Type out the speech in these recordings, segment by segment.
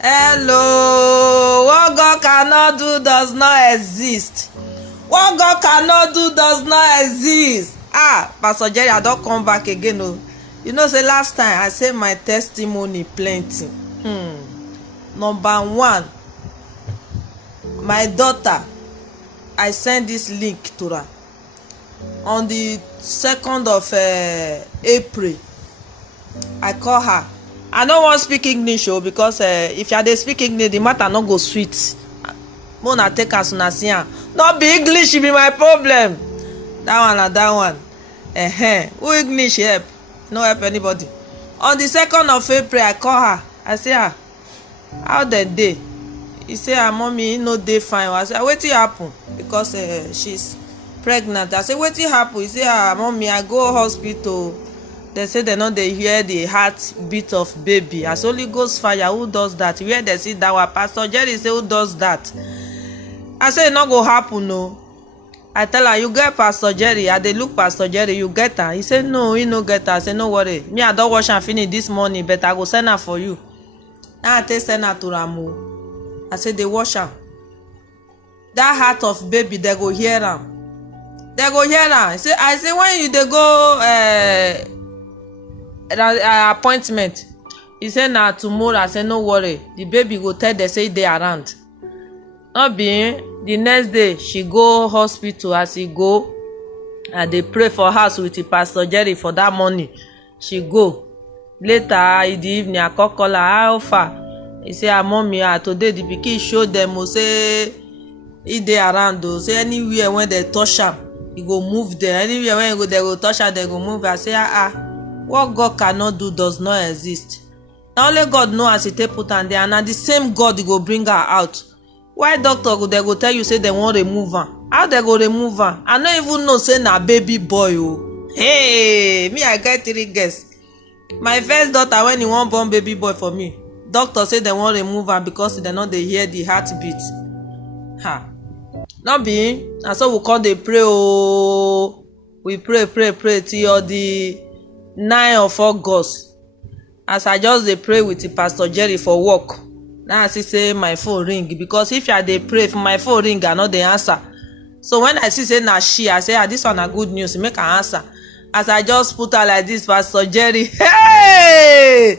Hello, what God cannot do does not exist. What God cannot do does not exist. Pastor Jerry, I don't come back again. Oh. You know, say last time I say my testimony plenty. Number one, my daughter, I send this link to her on the 2nd of April. I call her. I no wan speak English because if you dey speak English the matter no go sweet. Mona take as una see am. No be English be my problem. That one na that one. Who English help? No help anybody. On the 2nd of April I call her. I say her, how dem dey? He say her mommy no dey fine. I say wetin happen? Because she's pregnant. I say wetin happen? He say her mommy I go hospital. They say they no dey hear the heartbeat of baby. As Holy Ghost fire, who does that? Where they see that one? Pastor Jerry say who does that? I say e no go happen no. I tell her you get Pastor Jerry. I dey look Pastor Jerry, you get her? He say no, he no get her. I say no worry, me I don wash am finish this morning, but I go send her for you. Now I take send her to Ramu. I say they wash am. That heart of baby, they go hear am. They go hear am. I say when you dey go appointment, he say na tomorrow. I say no worry, the baby go tell them say they around. No be the next day she go hospital. As he go, and they pray for house with the Pastor Jerry for that money. She go later in the evening. I call her, how far? He say her mommy today the pikin show them say he dey around though. Say anywhere when they touch am he go move there. Anywhere when they go touch am they go move. I say what God cannot do does not exist. Na only God know as he take put am there, and na the same God go bring her out. Why doctor they go tell you say they wan remove am? How they go remove am? I no even know say na baby boy o. Hey, me I get 3 girls. My first daughter when he wan born baby boy for me, doctor say they wan remove am because they no dey hear the heartbeat. No be na so we come dey pray o. We pray till the 9 of August. As I just dey pray with the Pastor Jerry for work, now I see say my phone ring, because if I dey pray if my phone ring I no dey answer. So when I see say na she, I say this one na good news, make I answer. As I just put her like this, Pastor Jerry, hey,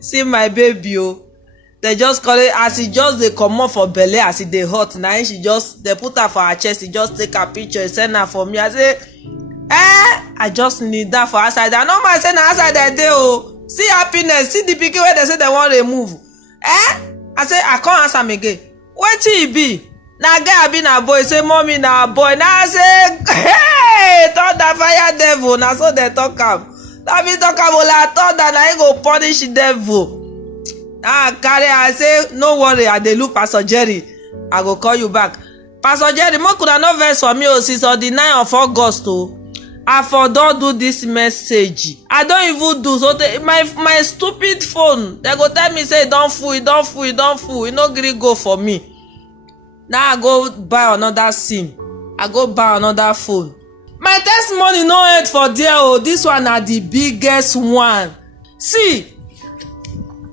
see my baby o. They just call it as he just dey comot for belle, as e dey hot. Na she just they put her for her chest. He just take her picture, send her for me. I say I just need that for outside. I know myself na outside I dey o. See happiness, see the pikin wey they say they wan remove. I say I can't answer am again. Wetin e be? Na guy abi na boy? Say mommy na boy. Now I say hey, thunder fire devil. Na so they talk am. That be talk am like thunder na he go punish the devil. Now I carry I say no worry, I dey look Pastor Jerry. I go call you back. Pastor Jerry, make una no vex for me since on the 9 of August o. I for don do this message. I don't even do so. My stupid phone, they go tell me say e don full. E no gree go for me. Now I go buy another SIM. I go buy another phone. My testimony no end for there o. This one na the biggest one. See,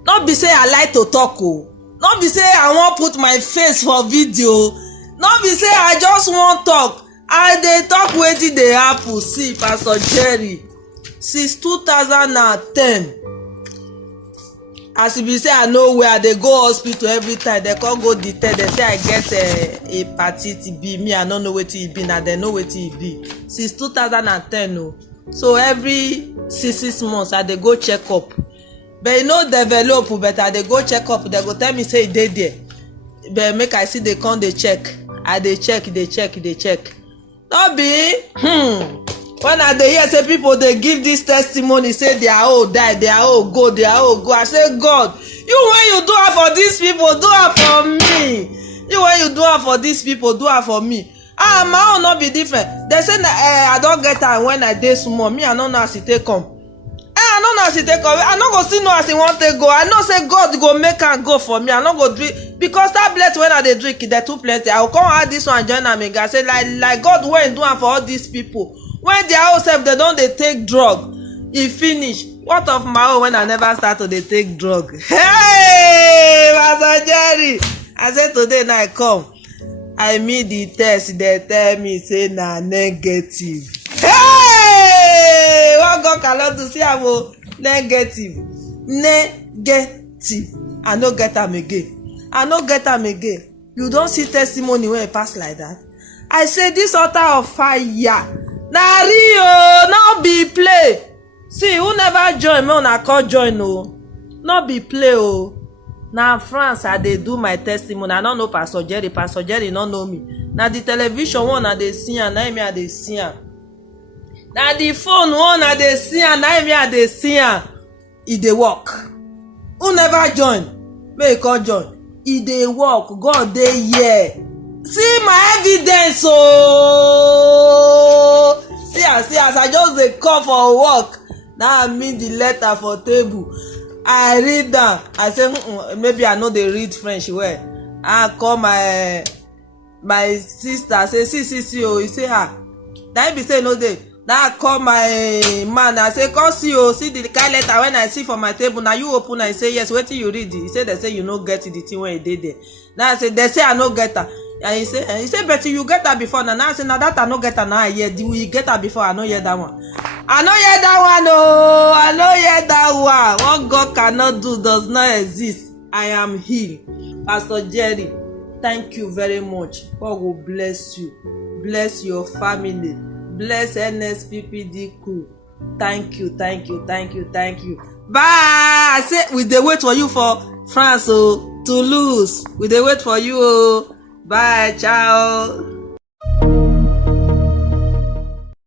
no be say I like to talk o. No be say I wan put my face for video. No be say I just wan talk. I dey talk wetin dey happen. See, Pastor Jerry, since 2010, as e be say I know where I dey go hospital every time. They come go detect. They say I get hepatitis B. Me I no know wetin e be. Na they know wetin e be. Since 2010 o. So every 6 months I dey go check up. But e no develop. But I dey go check up. They go tell me say e dey there. But make I see they come dey check. I dey check. No be when I dey hear say people dey give this testimony say their own die, their own go. I say God, you when you do am for these people, do am for me. You when you do am for these people, do am for me. My own no be different. They say I don get am when I dey small. Me I no know as e take come. I no know as e take come. I no go still know as e wan take go. I know say God go make am go for me. I no go drink because tablet when I dey drink dey too plenty. I go come add this one join am again. I say like God wey do am for all these people. When their own self they don dey take drug, e finish. What of my own when I never start to dey take drug? Hey, Pastor I say today na I come, I meet the test, they tell me say na negative. Hey, what God cannot do, see am o, negative. I no get am again. You don see testimony wey pass like that? I say this altar of fire na real, no be play. See, who never join, me una come join o. No be play o. Na France I dey do my testimony. I no know Pastor Jerry no know me. Na the television one I dey see am, na me I dey see am. Na the phone one I dey see am, na me I dey see am. E dey work. Who never join, make e come join. E dey work. God dey here. See my evidence ooo. See as I just dey come for work. Now I meet the letter for table. I read am. I say maybe I no dey read French well. I call my sister, say see o. He say na be say no dey. Now I call my man, I say come see o, see the kind letter when I see for my table. Now you open and say yes, wetin you read? He say they say you no get the thing when e dey there. Now I say they say I no get am. And he say but you get that before. Now I say na that I no get am, now I hear. We get that before, I no hear that one. I no hear that one oh, I no hear that one. What God cannot do does not exist. I am healed. Pastor Jerry, thank you very much. God will bless you, bless your family, bless NSPPD crew. Thank you. Bye. I say we dey wait for you for France, Toulouse. We dey wait for you. Bye, ciao.